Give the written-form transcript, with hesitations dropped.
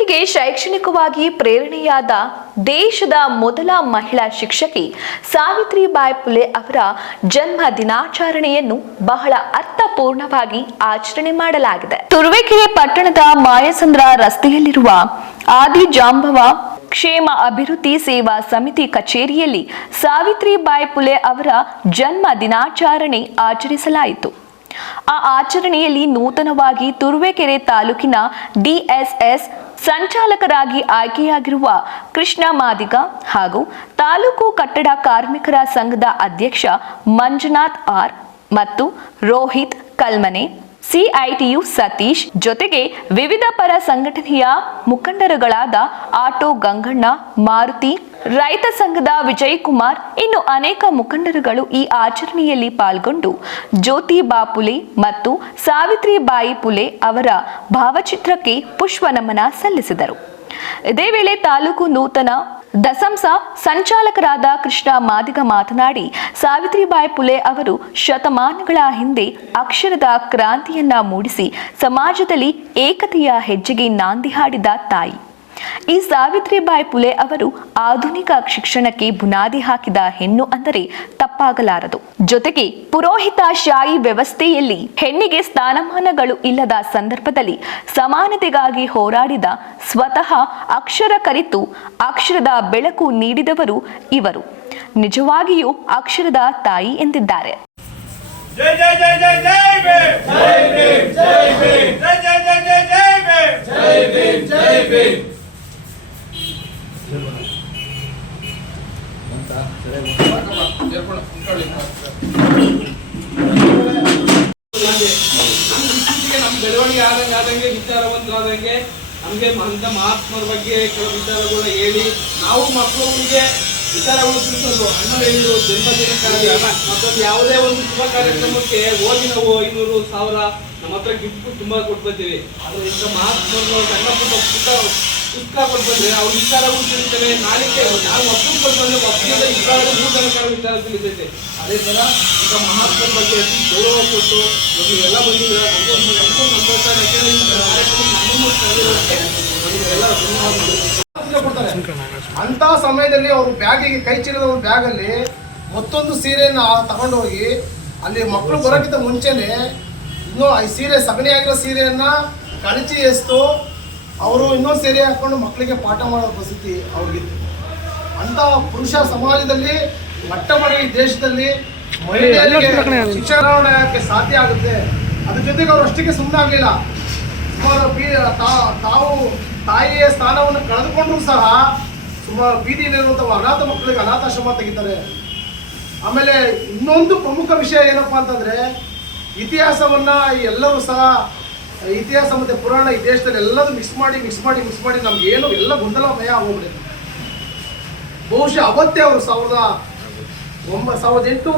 ಯುವತಿಯರಿಗೆ ಶೈಕ್ಷಣಿಕವಾಗಿ ಪ್ರೇರಣೆಯಾದ ದೇಶದ ಮೊದಲ ಮಹಿಳಾ ಶಿಕ್ಷಕಿ ಸಾವಿತ್ರಿಬಾಯಿ ಫುಲೆ ಅವರ ಜನ್ಮ ದಿನಾಚರಣೆಯನ್ನು ಬಹಳ ಅರ್ಥಪೂರ್ಣವಾಗಿ ಆಚರಣೆ ಮಾಡಲಾಗಿದೆ. ತುರುವೇಕೆರೆ ಪಟ್ಟಣದ ಮಾಯಸಂದ್ರ ರಸ್ತೆಯಲ್ಲಿರುವ ಆದಿಜಾಂಬವ ಕ್ಷೇಮ ಅಭಿವೃದ್ಧಿ ಸೇವಾ ಸಮಿತಿ ಕಚೇರಿಯಲ್ಲಿ ಸಾವಿತ್ರಿಬಾಯಿ ಫುಲೆ ಅವರ ಜನ್ಮ ದಿನಾಚರಣೆ ಆಚರಿಸಲಾಯಿತು. ಆ ಆಚರಣೆಯಲ್ಲಿ ನೂತನವಾಗಿ ತುರುವೇಕೆರೆ ತಾಲೂಕಿನ ಡಿಎಸ್ಎಸ್ ಸಂಚಾಲಕರಾಗಿ ಆಯ್ಕೆಯಾಗಿರುವ ಕೃಷ್ಣ ಮಾದಿಗ ಹಾಗೂ ತಾಲೂಕು ಕಟ್ಟಡ ಕಾರ್ಮಿಕರ ಸಂಘದ ಅಧ್ಯಕ್ಷ ಮಂಜುನಾಥ್ ಆರ್ ಮತ್ತು ರೋಹಿತ್ ಕಲ್ಮನೆ, ಸಿಐಟಿಯು ಸತೀಶ್ ಜೊತೆಗೆ ವಿವಿಧ ಪರ ಸಂಘಟನೆಯ ಮುಖಂಡರುಗಳಾದ ಆಟೋ ಗಂಗಣ್ಣ, ಮಾರುತಿ, ರೈತ ಸಂಘದ ವಿಜಯ್ ಕುಮಾರ್ ಇನ್ನು ಅನೇಕ ಮುಖಂಡರುಗಳು ಈ ಆಚರಣೆಯಲ್ಲಿ ಪಾಲ್ಗೊಂಡು ಜ್ಯೋತಿಬಾ ಫುಲೆ ಮತ್ತು ಸಾವಿತ್ರಿಬಾಯಿ ಫುಲೆ ಅವರ ಭಾವಚಿತ್ರಕ್ಕೆ ಪುಷ್ಪ ನಮನ ಸಲ್ಲಿಸಿದರು. ಇದೇ ವೇಳೆ ತಾಲೂಕು ನೂತನ ದಸಂಸ ಸಂಚಾಲಕರಾದ ಕೃಷ್ಣ ಮಾದಿಗ ಮಾತನಾಡಿ, ಸಾವಿತ್ರಿಬಾಯಿ ಫುಲೆ ಅವರು ಶತಮಾನಗಳ ಹಿಂದೆ ಅಕ್ಷರದ ಕ್ರಾಂತಿಯನ್ನ ಮೂಡಿಸಿ ಸಮಾಜದಲ್ಲಿ ಏಕತೆಯ ಹೆಜ್ಜೆಗೆ ನಾಂದಿ ಹಾಡಿದ ತಾಯಿ. ಈ ಸಾವಿತ್ರಿಬಾಯಿ ಫುಲೆ ಅವರು ಆಧುನಿಕ ಶಿಕ್ಷಣಕ್ಕೆ ಬುನಾದಿ ಹಾಕಿದ ಹೆಣ್ಣು ಅಂದರೆ ತಪ್ಪಾಗಲಾರದು. ಜೊತೆಗೆ ಪುರೋಹಿತಶಾಹಿ ವ್ಯವಸ್ಥೆಯಲ್ಲಿ ಹೆಣ್ಣಿಗೆ ಸ್ಥಾನಮಾನಗಳು ಇಲ್ಲದ ಸಂದರ್ಭದಲ್ಲಿ ಸಮಾನತೆಗಾಗಿ ಹೋರಾಡಿದ ಸ್ವತಃ ಅಕ್ಷರ ಕಲಿತು ಅಕ್ಷರದ ಬೆಳಕು ನೀಡಿದವರು ಇವರು. ನಿಜವಾಗಿಯೂ ಅಕ್ಷರದ ತಾಯಿ ಎಂದಿದ್ದಾರೆ. ಜೈ ಜೈ ಜೈ ಜೈ ಜೈ ಭೀಮ್, ಜೈ ಭೀಮ್, ಜೈ ಭೀಮ್, ಜೈ ಜೈ ಜೈ ಜೈ ಜೈ ಭೀಮ್, ಜೈ ಭೀಮ್, ಜೈ ಭೀಮ್. ನಮ್ಮ ಬೆಳವಣಿಗೆ ಆದಂಗೆ ವಿಚಾರವಂತರಾದಂಗೆ ನಮಗೆ ಮಹಾತ್ಮರ ಬಗ್ಗೆ ಕೆಲವು ವಿಚಾರಗಳನ್ನ ಹೇಳಿ ನಾವು ಮಕ್ಕಳಿಗೆ ವಿಚಾರಗಳು ತಿಳಿಸೋದು. ಅಣ್ಣ ಹೇಳಿದ್ರು ಜನ್ಮದಿನಕ್ಕಾಗಿ ಮತ್ತೊಂದು ಯಾವುದೇ ಒಂದು ಶುಭ ಕಾರ್ಯಕ್ರಮಕ್ಕೆ ಹೋಗಿ ನಾವು 500,000 ನಮ್ಮ ಹತ್ರ ಗಿಫ್ಟ್ ತುಂಬಾ ಕೊಟ್ಬರ್ತೀವಿ. ಅದರಿಂದ ಮಹಾತ್ಮರು ಸಣ್ಣ ಪುಸ್ತಕ ಕೊಟ್ಬಂದ್ರೆ ಅವ್ರ ವಿಚಾರಗಳು ತಿಳಿಸ್ತೇವೆ. ನಾಳಿಕೆ ನಾವು ಮಕ್ಕಳು ಕೊಟ್ಬಂದ್ರೆ ಮಕ್ಕಳಿಂದ ಇಬ್ಬರು ನೂತನ ವಿಚಾರ ತಿಳಿತೈತೆ. ಅದೇ ತರ ಈಗ ಮಹಾತ್ಮರ ಬಗ್ಗೆ ಗೌರವ ಕೊಟ್ಟು ಎಲ್ಲ ಬಂದಿದ್ದೀರಾ. ಅಂತ ಸಮಯದಲ್ಲಿ ಅವರು ಬ್ಯಾಗಿಗೆ ಕೈ ಚೀಲದ ಒಂದು ಬ್ಯಾಗಲ್ಲಿ ಮತ್ತೊಂದು ಸೀರೆಯನ್ನು ತಗೊಂಡೋಗಿ ಅಲ್ಲಿ ಮಕ್ಕಳು ಬರೋಕ್ಕಿಂತ ಮುಂಚೆನೆ ಇನ್ನೂ ಈ ಸೀರೆ ಸಗಣಿ ಆಗಿರೋ ಸೀರೆಯನ್ನ ಕಳಚಿ ಎಸ್ತು ಅವರು ಇನ್ನೊಂದು ಸೀರೆ ಹಾಕೊಂಡು ಮಕ್ಕಳಿಗೆ ಪಾಠ ಮಾಡೋ ಪರಿಸ್ಥಿತಿ ಅವ್ರಿಗಿತ್ತು. ಅಂತ ಪುರುಷ ಸಮಾಜದಲ್ಲಿ ಈ ದೇಶದಲ್ಲಿ ಮಹಿಳೆಯರಿಗೆ ಶಿಕ್ಷಣಕ್ಕೆ ಸಾಧ್ಯ ಆಗುತ್ತೆ. ಅದ್ರ ಜೊತೆಗೆ ಅವರು ಅಷ್ಟಕ್ಕೆ ಸುಮ್ಮನಾಗಲಿಲ್ಲ. ತಾವು ತಾಯಿಯ ಸ್ಥಾನವನ್ನು ಕಳೆದುಕೊಂಡ್ರೂ ಸಹ ಸುಮಾರು ಬೀದಿಯಲ್ಲಿರುವಂಥ ಅನಾಥ ಮಕ್ಕಳಿಗೆ ಅನಾಥಾಶ್ರಮ ತೆಗಿತಾರೆ. ಆಮೇಲೆ ಇನ್ನೊಂದು ಪ್ರಮುಖ ವಿಷಯ ಏನಪ್ಪಾ ಅಂತಂದ್ರೆ, ಇತಿಹಾಸವನ್ನ ಎಲ್ಲರೂ ಸಹ ಇತಿಹಾಸ ಮತ್ತೆ ಪುರಾಣ ಈ ದೇಶದಲ್ಲಿ ಎಲ್ಲದೂ ಮಿಕ್ಸ್ ಮಾಡಿ ನಮ್ಗೆ ಏನು ಎಲ್ಲ ಗೊಂದಲಮಯ ಆಗೋಗ್ಬಿಟ್ಟಿದೆ. ಬಹುಶಃ ಅವತ್ತೇ ಅವರು 1800